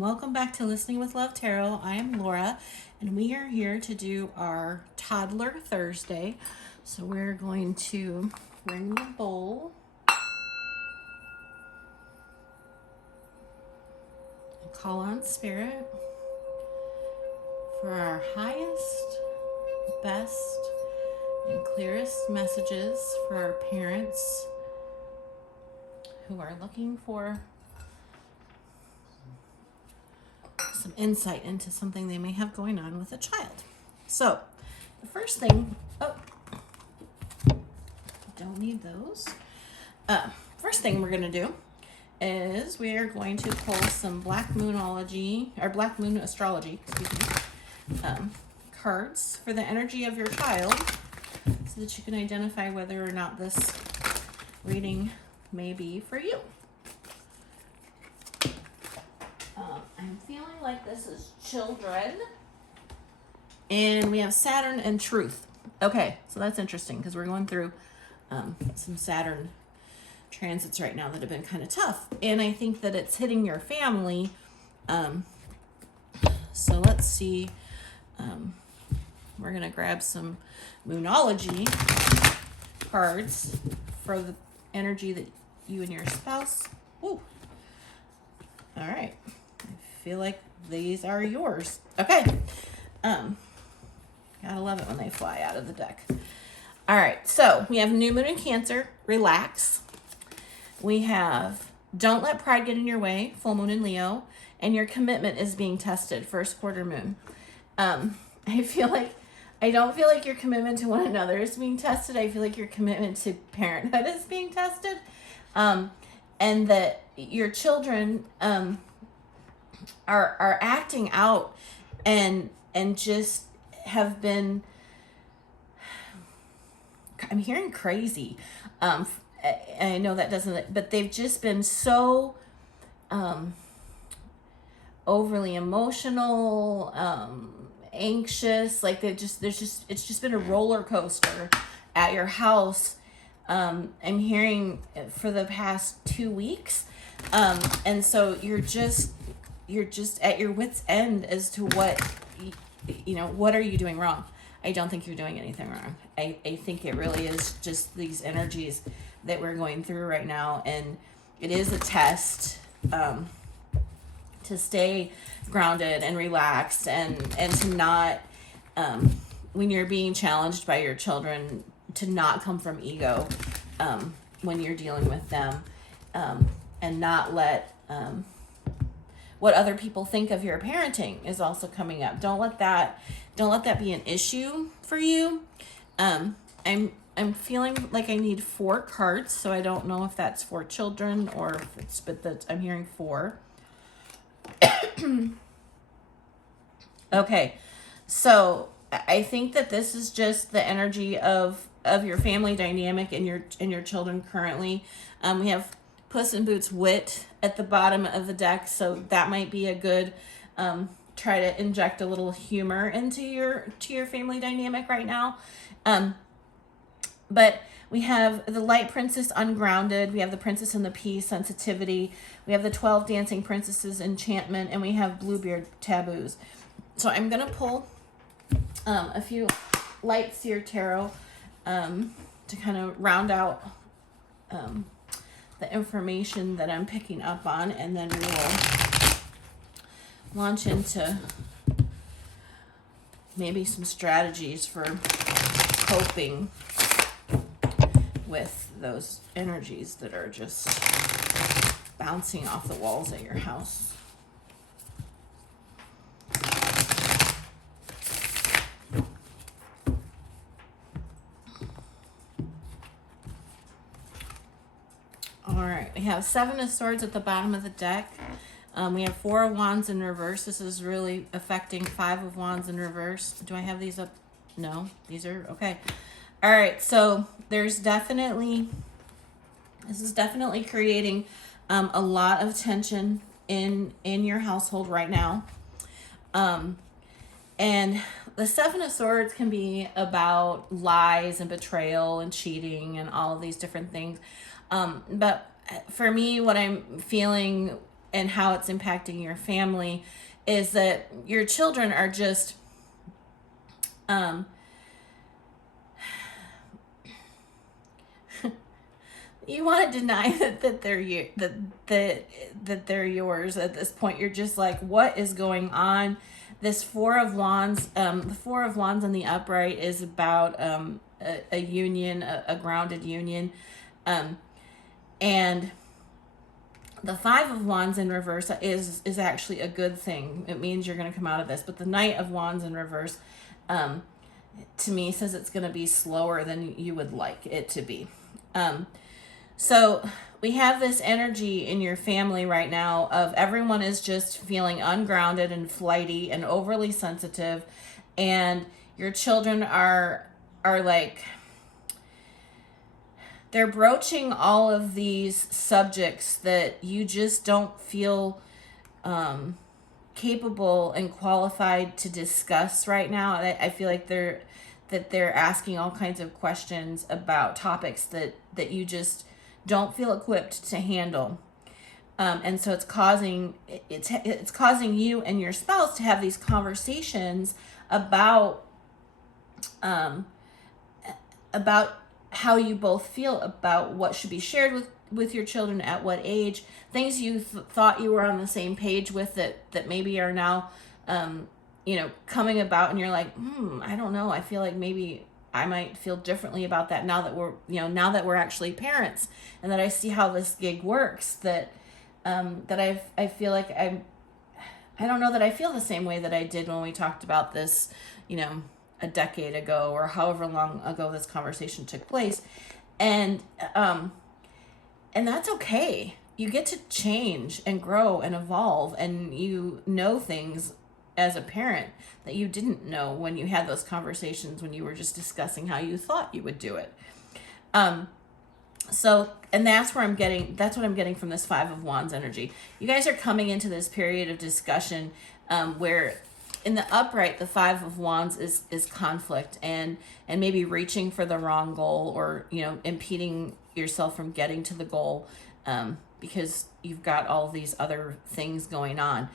Welcome back to Listening with Love Tarot. I am Laura, and we are here to do our Toddler Thursday. So we're going to bring the bowl and call on Spirit for our highest, best, and clearest messages for our parents who are looking for some insight into something they may have going on with a child. So the first thing, don't need those. First thing we're going to do is we are going to pull some Black Moonology, or Black Moon Astrology, cards for the energy of your child so that you can identify whether or not this reading may be for you. I'm feeling like this is children. And we have Saturn and Truth. Okay, so that's interesting because we're going through some Saturn transits right now that have been kind of tough. And I think that it's hitting your family. So let's see. We're going to grab some Moonology cards for the energy that you and your spouse. Ooh. All right. I feel like these are yours. Okay. Gotta love it when they fly out of the deck. All right. So we have New Moon in Cancer. Relax. We have Don't Let Pride Get in Your Way. Full Moon in Leo. And your commitment is being tested. First quarter moon. I don't feel like your commitment to one another is being tested. I feel like your commitment to parenthood is being tested. And that your children are acting out and just have been, I'm hearing crazy. I know that doesn't, but they've just been so overly emotional, anxious, like it's just been a roller coaster at your house. I'm hearing for the past 2 weeks. And so you're just at your wit's end as to what are you doing wrong? I don't think you're doing anything wrong. I think it really is just these energies that we're going through right now. And it is a test, to stay grounded and relaxed and to not, when you're being challenged by your children, to not come from ego, when you're dealing with them, and not let, what other people think of your parenting is also coming up. Don't let that be an issue for you. I'm feeling like I need 4 cards, so I don't know if that's for children or if it's, but I'm hearing 4. Okay, so I think that this is just the energy of your family dynamic and your children currently. We have Puss in Boots Wit at the bottom of the deck, so that might be a good try to inject a little humor into your family dynamic right now. But we have the Light Princess Ungrounded, we have the Princess in the Pea Sensitivity, we have the 12 Dancing Princesses Enchantment, and we have Bluebeard Taboos. So I'm gonna pull a few Light Seer Tarot to kind of round out the information that I'm picking up on, and then we will launch into maybe some strategies for coping with those energies that are just bouncing off the walls at your house. All right, we have 7 of Swords at the bottom of the deck. We have 4 of Wands in reverse. This is really affecting 5 of Wands in reverse. Do I have these up? No, these are okay. All right, so this is definitely creating a lot of tension in your household right now. And the 7 of Swords can be about lies and betrayal and cheating and all of these different things. But for me, what I'm feeling and how it's impacting your family is that your children are just you want to deny that they're you, that they're yours at this point. You're just like, what is going on? This Four of Wands, the Four of Wands in the upright is about a union, a grounded union, and the Five of Wands in reverse is actually a good thing. It means you're going to come out of this. But the Knight of Wands in reverse, to me, says it's going to be slower than you would like it to be. So we have this energy in your family right now of everyone is just feeling ungrounded and flighty and overly sensitive, and your children are like, they're broaching all of these subjects that you just don't feel capable and qualified to discuss right now. I feel like they're asking all kinds of questions about topics that you just don't feel equipped to handle. And so it's causing you and your spouse to have these conversations about how you both feel about what should be shared with your children at what age, things you thought you were on the same page with that maybe are now coming about, and you're like, I don't know, I feel like maybe I might feel differently about that now that we're actually parents, and that I see how this gig works, that I feel like I don't know that I feel the same way that I did when we talked about this, a decade ago or however long ago this conversation took place. And that's okay. You get to change and grow and evolve, and you know things as a parent that you didn't know when you had those conversations, when you were just discussing how you thought you would do it. So, and that's what I'm getting from this Five of Wands energy. You guys are coming into this period of discussion where in the upright, the Five of Wands is conflict and maybe reaching for the wrong goal, or, impeding yourself from getting to the goal because you've got all these other things going on.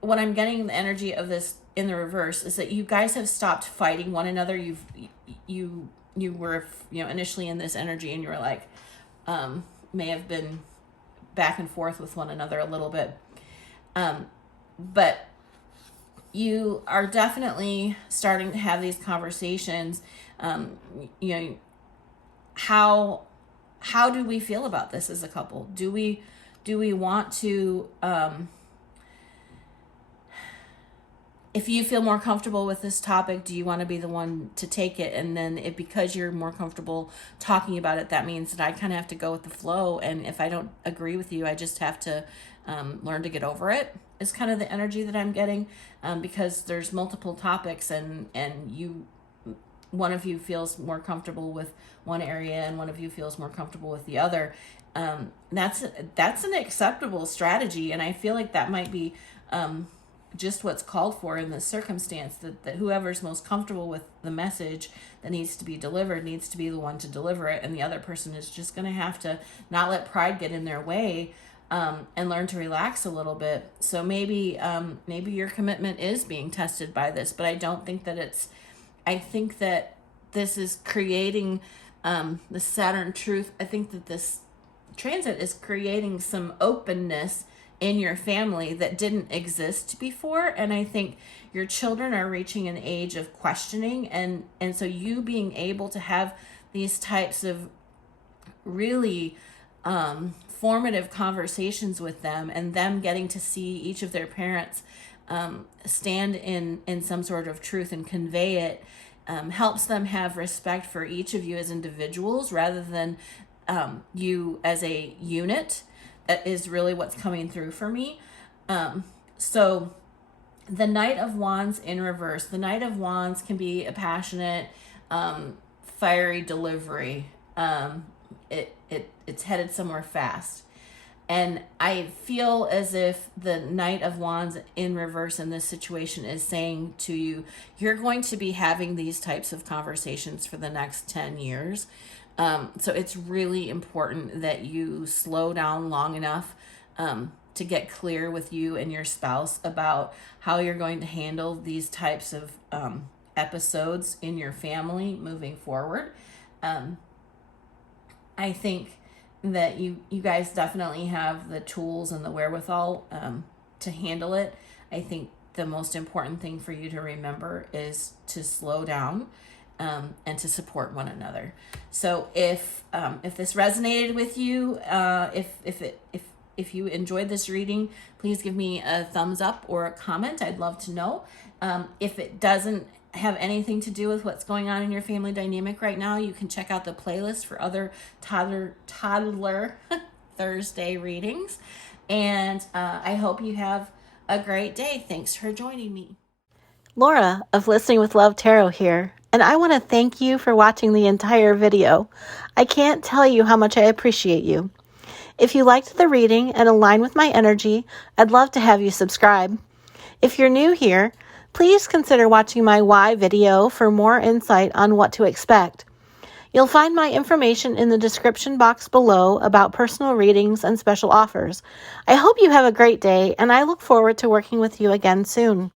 What I'm getting the energy of this in the reverse is that you guys have stopped fighting one another. You were, initially in this energy, and you were like, may have been back and forth with one another a little bit. But you are definitely starting to have these conversations. How do we feel about this as a couple? Do we want to, if you feel more comfortable with this topic, do you want to be the one to take it? And then because you're more comfortable talking about it, that means that I kind of have to go with the flow. And if I don't agree with you, I just have to learn to get over it, is kind of the energy that I'm getting, because there's multiple topics, and one of you feels more comfortable with one area and one of you feels more comfortable with the other. That's an acceptable strategy. And I feel like that might be just what's called for in this circumstance, that whoever's most comfortable with the message that needs to be delivered needs to be the one to deliver it, and the other person is just going to have to not let pride get in their way, and learn to relax a little bit. So maybe your commitment is being tested by this, but I don't think that I think that this is creating the Saturn truth. I think that this transit is creating some openness in your family that didn't exist before. And I think your children are reaching an age of questioning. And so you being able to have these types of really formative conversations with them, and them getting to see each of their parents stand in some sort of truth and convey it, helps them have respect for each of you as individuals rather than you as a unit. That is really what's coming through for me. So the Knight of Wands in reverse. The Knight of Wands can be a passionate, fiery delivery. It's headed somewhere fast. And I feel as if the Knight of Wands in reverse in this situation is saying to you, you're going to be having these types of conversations for the next 10 years. So it's really important that you slow down long enough to get clear with you and your spouse about how you're going to handle these types of episodes in your family moving forward. I think that you guys definitely have the tools and the wherewithal to handle it. I think the most important thing for you to remember is to slow down and to support one another. So if this resonated with you, if you enjoyed this reading, please give me a thumbs up or a comment. I'd love to know. If it doesn't have anything to do with what's going on in your family dynamic right now, you can check out the playlist for other toddler Thursday readings. And I hope you have a great day. Thanks for joining me. Laura of Listening with Love Tarot here, and I want to thank you for watching the entire video. I can't tell you how much I appreciate you. If you liked the reading and align with my energy, I'd love to have you subscribe. If you're new here, please consider watching my why video for more insight on what to expect. You'll find my information in the description box below about personal readings and special offers. I hope you have a great day, and I look forward to working with you again soon.